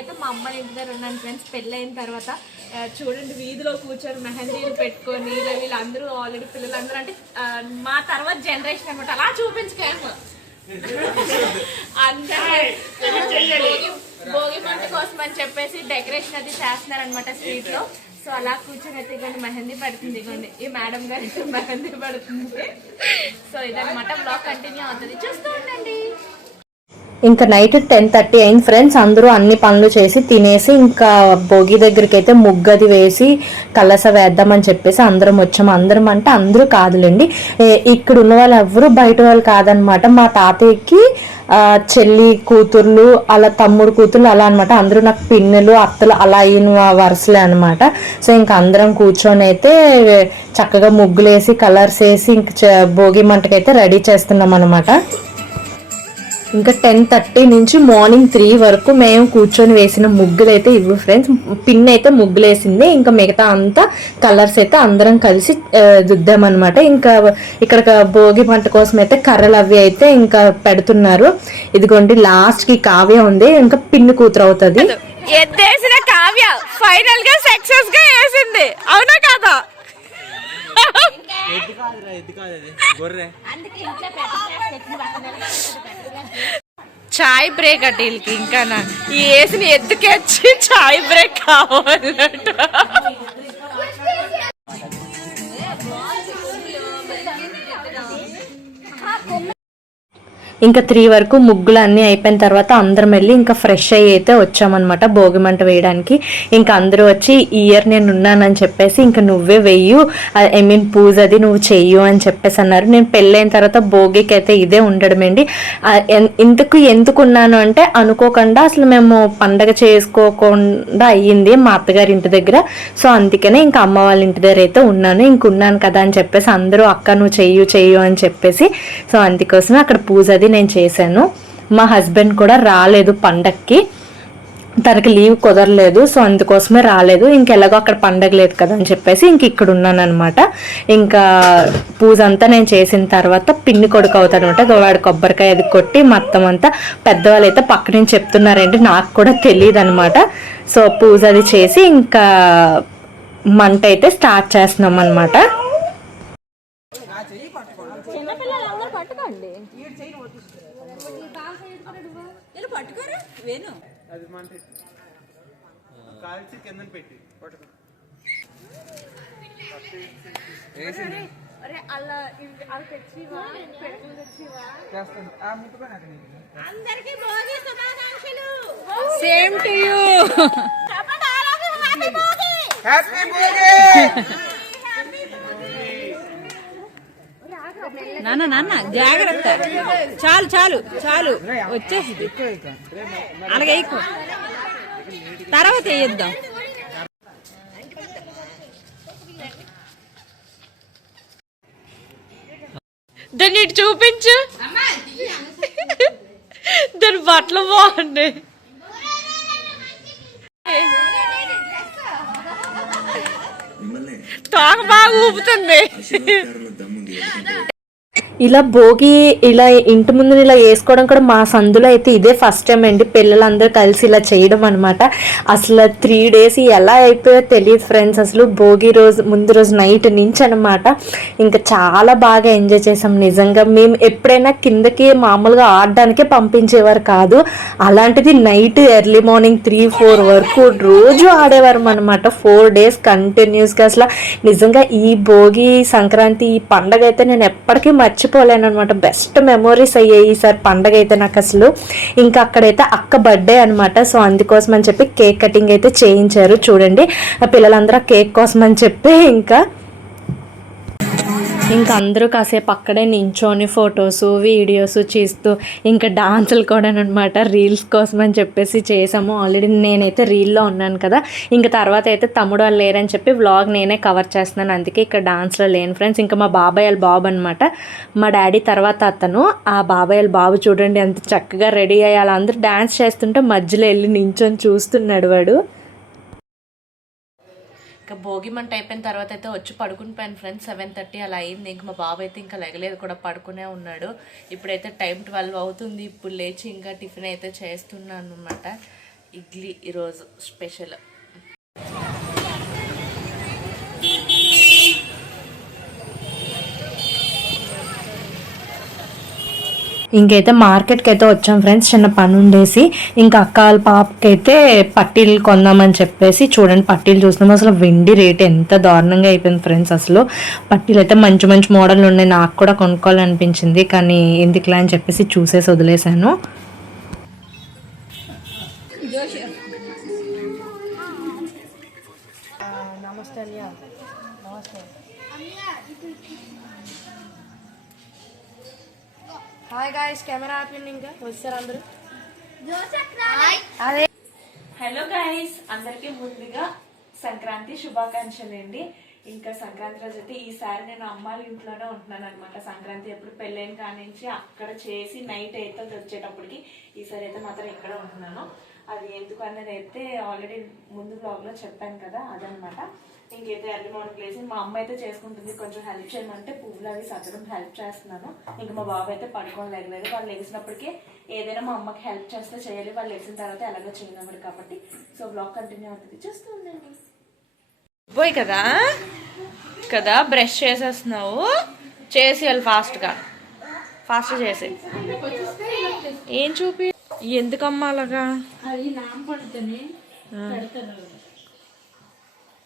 అయితే మా అమ్మ ఇంటి దగ్గర ఉన్నాను ఫ్రెండ్స్ పెళ్ళైన తర్వాత చూడండి వీధిలో కూర్చొని మెహందీలు పెట్టుకొని వీళ్ళందరూ ఆల్రెడీ పిల్లలందరూ అంటే మా తర్వాత జనరేషన్ అనమాట అలా చూపించుకోము అందరూ భోగి మంట కోసం అని చెప్పేసి డెకరేషన్ అది చేస్తున్నారు అనమాట స్ట్రీట్లో. సో అలా కూర్చొని అయితే ఇవ్వండి మెహందీ పడుతుంది ఇవ్వండి ఈ మేడం గారి మెహందీ పడుతుంది. సో ఇదన్నమాట. బ్లాగ్ కంటిన్యూ అవుతుంది. చూస్తూ ఉండండి. ఇంకా నైట్ టెన్ థర్టీ అయింది ఫ్రెండ్స్. అందరూ అన్ని పనులు చేసి తినేసి ఇంకా భోగి దగ్గరికి అయితే ముగ్గది వేసి కలస వేద్దామని చెప్పేసి అందరం వచ్చాము. అందరం అంటే అందరూ కాదులేండి. ఇక్కడ ఉన్న వాళ్ళు ఎవరు బయట వాళ్ళు కాదనమాట. మా తాతయ్యకి చెల్లి కూతుర్లు అలా తమ్ముడు కూతుర్లు అలా అనమాట. అందరూ నాకు పిన్నులు అత్తలు అలా అయిన వరుసలే అనమాట. సో ఇంకా అందరం కూర్చొని అయితే చక్కగా ముగ్గులేసి కలర్స్ వేసి ఇంక భోగి మంటకైతే రెడీ చేస్తున్నాం అనమాట ఇంకా టెన్ థర్టీ నుంచి మార్నింగ్ త్రీ వరకు మేము కూర్చొని వేసిన ముగ్గులు అయితే ఇవ్వు ఫ్రెండ్స్ పిన్ అయితే ముగ్గులు వేసింది ఇంకా మిగతా అంతా కలర్స్ అయితే అందరం కలిసి దిద్దామన్నమాట ఇంకా ఇక్కడ భోగి పంట కోసం అయితే కర్రలు అవి అయితే ఇంకా పెడుతున్నారు. ఇదిగోండి లాస్ట్కి కావ్య ఉంది. ఇంకా పిన్ని కూతురు అవుతుంది. ఎద్దేసిన కావ్య. ఫైనల్గా సక్సెస్గా వేసింది. అవునా కాదా? ఎద్దు కాదురా ఎద్దు కాదు అది. గొర్రె. చాయ్ బ్రేక్ అటు వీళ్ళకి ఇంకా నా ఈ వేసిన ఎత్తుకి వచ్చి చాయ్ బ్రేక్ కావాలంట. ఇంకా త్రీ వరకు ముగ్గులు అన్నీ అయిపోయిన తర్వాత అందరం వెళ్ళి ఇంకా ఫ్రెష్ అయ్యి అయితే వచ్చామన్నమాట భోగి మంట వేయడానికి. ఇంకా అందరూ వచ్చి ఈ ఇయర్ నేను ఉన్నానని చెప్పేసి ఇంకా నువ్వే వెయ్యు. ఐ మీన్ పూజ అది నువ్వు చెయ్యు అని చెప్పేసి అన్నారు. నేను పెళ్ళైన తర్వాత భోగికి అయితే ఇదే ఉండడమేంటి. ఇంతకు ఎందుకు ఉన్నాను అంటే అనుకోకుండా అసలు మేము పండగ చేసుకోకుండా అయ్యింది మా అత్తగారి ఇంటి దగ్గర. సో అందుకనే ఇంకా అమ్మ వాళ్ళ ఇంటి దగ్గర అయితే ఉన్నాను. ఇంక ఉన్నాను కదా అని చెప్పేసి అందరూ అక్క నువ్వు చెయ్యు చెయ్యు అని చెప్పేసి. సో అందుకోసం అక్కడ పూజ అది నేను చేశాను. మా హస్బెండ్ కూడా రాలేదు పండక్కి. తనకి లీవ్ కుదరలేదు సో అందుకోసమే రాలేదు. ఇంకెలాగో అక్కడ పండగ లేదు కదా అని చెప్పేసి ఇంక ఇక్కడ ఉన్నాను అనమాట ఇంకా పూజ అంతా నేను చేసిన తర్వాత పిన్ని కొడుకు అవుతానమాట అనమాట వాడు కొబ్బరికాయ అది కొట్టి మొత్తం అంతా పెద్దవాళ్ళు అయితే పక్క నుంచి చెప్తున్నారంటే నాకు కూడా తెలియదు అనమాట సో పూజ అది చేసి ఇంకా మంట అయితే స్టార్ట్ చేస్తున్నాం అనమాట అది మంట కాల్చి కింద పెట్టి పట్టుకో చేస్తాను. ఆ ముట్టుకో నాకు నీకు. Same to you happy Bhogi. నాన్న నాన్న జాగ్రత్త. చాలు చాలు చాలు. వచ్చేసింది. అలాగే వేయకు. తర్వాత వేయద్దాం దాన్ని ఇటు చూపించు. దాని బట్టలు బాగున్నాయి. తోక బాగా ఊపుతుంది. ఇలా భోగి ఇలా ఇంటి ముందు ఇలా వేసుకోవడం కూడా మా సందులో అయితే ఇదే ఫస్ట్ టైం అండి. పిల్లలందరూ కలిసి ఇలా చేయడం అనమాట అసలు త్రీ డేస్ ఎలా అయిపోయో తెలియదు ఫ్రెండ్స్ అసలు భోగి రోజు ముందు రోజు నైట్ నుంచి అనమాట ఇంకా చాలా బాగా ఎంజాయ్ చేసాం నిజంగా. మేము ఎప్పుడైనా కిందకి మామూలుగా ఆడడానికే పంపించేవారు కాదు. అలాంటిది night early morning three four వరకు రోజు ఆడేవారు అనమాట ఫోర్ డేస్ కంటిన్యూస్గా అసలు నిజంగా ఈ భోగి సంక్రాంతి ఈ పండగ అయితే నేను ఎప్పటికీ మర్చిపోలేను అనమాట బెస్ట్ మెమోరీస్ అయ్యాయి ఈసారి పండగ అయితే నాకు అసలు. ఇంకా అక్కడైతే అక్క బర్త్డే అనమాట సో అందుకోసం అని చెప్పి కేక్ కటింగ్ అయితే చేయించారు. చూడండి పిల్లలందరూ కేక్ కోసం అని చెప్పి ఇంకా ఇంకా అందరూ కాసేపు అక్కడే నించోని ఫొటోస్ వీడియోస్ చేస్తూ ఇంకా డాన్సులు కూడా అనమాట రీల్స్ కోసం అని చెప్పేసి చేసాము. ఆల్రెడీ నేనైతే రీల్లో ఉన్నాను కదా. ఇంకా తర్వాత అయితే తమ్ముడు వాళ్ళు లేరని చెప్పి వ్లాగ్ నేనే కవర్ చేస్తున్నాను. అందుకే ఇక్కడ డాన్స్లో లేను ఫ్రెండ్స్ ఇంకా మా బాబాయ్ వాళ్ళ బాబు అనమాట మా డాడీ తర్వాత అతను. ఆ బాబాయ్ వాళ్ళ బాబు చూడండి ఎంత చక్కగా రెడీ అయ్యి అందరూ డాన్స్ చేస్తుంటే మధ్యలో వెళ్ళి నించొని చూస్తున్నాడు వాడు. ఇంకా భోగి మంట అయిపోయిన తర్వాత అయితే వచ్చి పడుకుని పోయాను ఫ్రెండ్స్ సెవెన్ థర్టీ అలా అయింది. ఇంక మా బాబు అయితే ఇంకా లెగలేదు కూడా పడుకునే ఉన్నాడు. ఇప్పుడైతే టైం ట్వెల్వ్ అవుతుంది. ఇప్పుడు లేచి ఇంకా టిఫిన్ అయితే చేస్తున్నాను అనమాట ఇడ్లీ ఈరోజు స్పెషల్. ఇంకైతే మార్కెట్కి అయితే వచ్చాం ఫ్రెండ్స్ చిన్న పని ఉండేసి ఇంకా అక్క వాళ్ళ పాపకైతే పట్టీలు కొందామని చెప్పేసి చూడండి పట్టీలు చూస్తున్నాం. అసలు వెండి రేట్ ఎంత దారుణంగా అయిపోయింది ఫ్రెండ్స్ అసలు. పట్టీలు అయితే మంచి మంచి మోడల్ ఉన్నాయి నాకు కూడా కొనుక్కోవాలనిపించింది కానీ ఎందుకులా అని చెప్పేసి చూసేసి వదిలేశాను. హాయ్ గాయస్ కెమెరా ఆపండి ఇంకా వచ్చారు అందరూ. హలో గైస్ అందరికీ ముందుగా సంక్రాంతి శుభాకాంక్షలు అండి ఇంకా సంక్రాంతి రోజు అయితే ఈసారి నేను అమ్మాళ్ళ ఇంట్లోనే ఉంటున్నాను అనమాట సంక్రాంతి ఎప్పుడు పెళ్ళైన కాడి నుంచి అక్కడ చేసి నైట్ అయితే వచ్చేటప్పటికి ఈసారి అయితే మాత్రం ఇక్కడ ఉంటున్నాను. అది ఎందుకు అనేది అయితే ఆల్రెడీ ముందు బ్లాగ్లో చెప్పాను కదా అదనమాట ఇంకైతే ఎర్లీ మార్నింగ్ లేసి మా అమ్మ అయితే చేసుకుంటుంది కొంచెం హెల్ప్ చేయమంటే పువ్వులు అవి సర్దడం హెల్ప్ చేస్తున్నాను. ఇంకా మా బాబు అయితే పడుకోని లేగలేదు. వాళ్ళు లేచినప్పటికీ ఏదైనా మా అమ్మకి హెల్ప్ చేస్తే చేయాలి. వాళ్ళు లేచిన తర్వాత ఎలాగో చేయనప్పుడు కాబట్టి. సో బ్లాగ్ కంటిన్యూ అవుతుంది. చూస్తూ ఉండండి. పోయి కదా? కదా బ్రష్ చేసేస్తున్నావు? చేసి వెళ్ళి ఫాస్ట్గా. ఫాస్ట్ చేసి. ఏం చూపి? ఎందుకమ్మా అలాగా?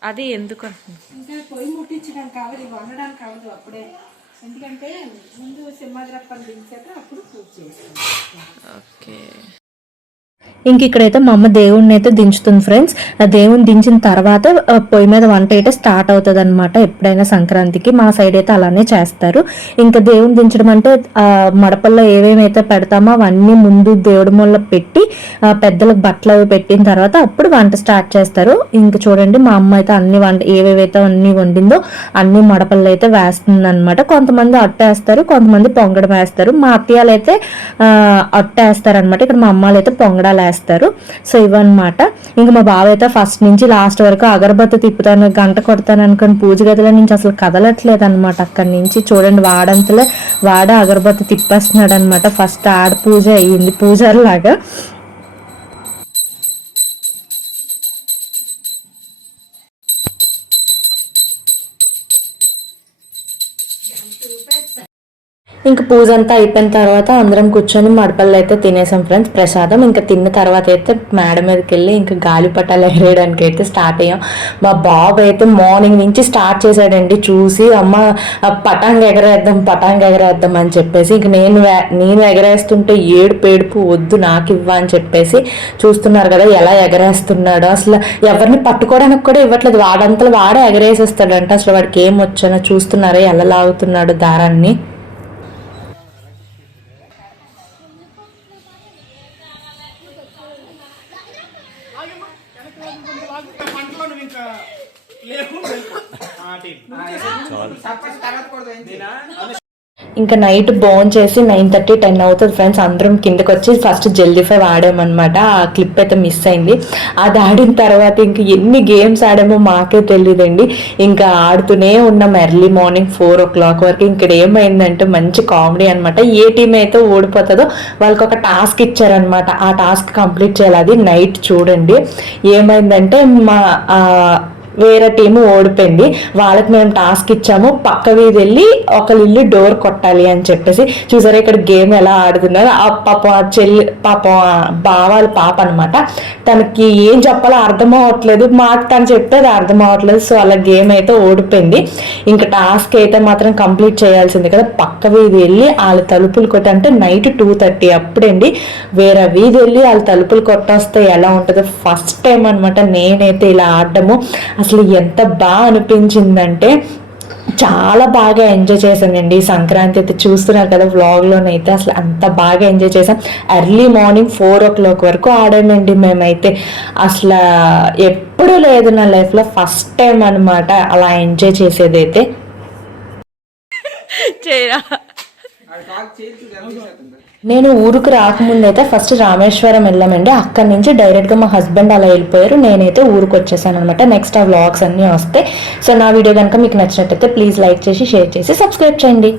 అది ఎందుకు ఇంకా పొయ్యి ముట్టించడానికి కావాలి ఇవి వండడానికి కావదు అప్పుడే. ఎందుకంటే ముందు సింహాద్రప్పని దించాక అప్పుడు పూజ చేస్తాం. ఓకే. ఇంక ఇక్కడైతే మా అమ్మ దేవుడిని అయితే దించుతుంది ఫ్రెండ్స్. ఆ దేవుని దించిన తర్వాత పొయ్యి మీద వంట అయితే స్టార్ట్ అవుతుంది అనమాట ఎప్పుడైనా సంక్రాంతికి. మా సైడ్ అయితే అలానే చేస్తారు. ఇంకా దేవుని దించడం అంటే మడపల్లో ఏవేమైతే పెడతామో అవన్నీ ముందు దేవుడి మూల పెట్టి పెద్దలకు బట్టలు అవి పెట్టిన తర్వాత అప్పుడు వంట స్టార్ట్ చేస్తారు. ఇంక చూడండి మా అమ్మ అయితే అన్ని వంట ఏవేవైతే అన్ని వండిందో అన్ని మడపల్లో అయితే వేస్తుంది అనమాట కొంతమంది అట్టేస్తారు కొంతమంది పొంగడం వేస్తారు. మా అత్తయ్యలు అయితే ఆ, అట్టేస్తారు అనమాట ఇక్కడ మా అమ్మాలు అయితే పొంగడాలు వేస్తారు సో ఇవన్నమాట ఇంకా మా బావ అయితే ఫస్ట్ నుంచి లాస్ట్ వరకు అగరబత్తి తిప్పుతాను గంట కొడతాను అనుకుని పూజ గదిలో నుంచి అసలు కదలట్లేదు అనమాట అక్కడి నుంచి చూడండి వాడంతలే వాడ అగరబత్తి తిప్పేస్తున్నాడు అనమాట ఫస్ట్ ఆడ పూజ అయ్యింది పూజారి ఇంకా పూజ అంతా అయిపోయిన తర్వాత అందరం కూర్చొని మడపల్లో అయితే తినేసాం ఫ్రెండ్స్ ప్రసాదం ఇంకా తిన్న తర్వాత అయితే మేడ మీదకి వెళ్ళి ఇంకా గాలిపటాలు ఎగరేయడానికి అయితే స్టార్ట్ అయ్యాం. మా బాబు అయితే మార్నింగ్ నుంచి స్టార్ట్ చేశాడండి. చూసి అమ్మ పటాంగ్ ఎగరేద్దాం పటాంగ్ ఎగరేద్దాం అని చెప్పేసి ఇంక నేను నేను ఎగరేస్తుంటే ఏడు పేడుపు వద్దు నాకు ఇవ్వ అని చెప్పేసి చూస్తున్నారు కదా ఎలా ఎగరేస్తున్నాడో. అసలు ఎవరిని పట్టుకోవడానికి కూడా ఇవ్వట్లేదు. వాడంతలో వాడే ఎగరేసేస్తాడంట. అసలు వాడికి ఏం వచ్చానో చూస్తున్నారా ఎలా లాగుతున్నాడు దారాన్ని సర్పంచ్ తర్వాత కూడా ఏంటి? ఇంకా నైట్ బోన్ చేసి నైన్ థర్టీ టెన్ అవుతుంది ఫ్రెండ్స్. అందరం కిందకి వచ్చి ఫస్ట్ జల్దీ ఫైవ్ ఆడామన్నమాట ఆ క్లిప్ అయితే మిస్ అయింది. అది ఆడిన తర్వాత ఇంకా ఎన్ని గేమ్స్ ఆడామో మాకే తెలియదండి ఇంకా ఆడుతూనే ఉన్నాం early morning four o'clock వరకు. ఇక్కడ ఏమైందంటే మంచి కామెడీ అనమాట ఏ టీం అయితే ఓడిపోతుందో వాళ్ళకి ఒక టాస్క్ ఇచ్చారనమాట ఆ టాస్క్ కంప్లీట్ చేయాలి. అది నైట్ చూడండి. ఏమైందంటే మా వేరే టీం ఓడిపోయింది. వాళ్ళకి మేము టాస్క్ ఇచ్చాము. పక్క వీధి వెళ్ళి ఒకళ్ళు ఇల్లు డోర్ కొట్టాలి అని చెప్పేసి చూసారా ఇక్కడ గేమ్ ఎలా ఆడుతున్నారు. ఆ పాప చెల్లి పాపం బావాల పాప అనమాట తనకి ఏం చెప్పాలో అర్థం అవ్వట్లేదు. మాకు తను చెప్తే అది అర్థం అవ్వట్లేదు. సో అలా గేమ్ అయితే ఓడిపోయింది. ఇంకా టాస్క్ అయితే మాత్రం కంప్లీట్ చేయాల్సింది కదా. పక్క వీధి వెళ్ళి వాళ్ళ తలుపులు కొట్టి అంటే నైట్ టూ థర్టీ అప్పుడండి వేరే వీధి వెళ్ళి వాళ్ళ తలుపులు కొట్టొస్తే ఎలా ఉంటుందో. ఫస్ట్ టైం అనమాట నేనైతే ఇలా ఆడడము. అసలు ఎంత బాగా అనిపించిందంటే చాలా బాగా ఎంజాయ్ చేశానండి. సంక్రాంతి అయితే చూస్తున్నారు కదా వ్లాగ్లోనైతే అసలు అంత బాగా ఎంజాయ్ చేసాం early morning four o'clock వరకు ఆడామండి మేమైతే. అసలు ఎప్పుడూ లేదు నా లైఫ్లో ఫస్ట్ టైం అనమాట అలా ఎంజాయ్ చేసేదైతే. చేయరా? నేను ఊరికి రాకముందు అయితే ఫస్ట్ రామేశ్వరం వెళ్ళామండి. అక్కడి నుంచి డైరెక్ట్గా మా హస్బెండ్ అలా వెళ్ళిపోయారు. నేనైతే ఊరికి వచ్చేసాను అనమాట నెక్స్ట్ ఆ వ్లాగ్స్ అన్నీ వస్తాయి సో నా వీడియో కనుక మీకు నచ్చినట్టయితే ప్లీజ్ లైక్ చేసి షేర్ చేసి సబ్స్క్రైబ్ చేయండి.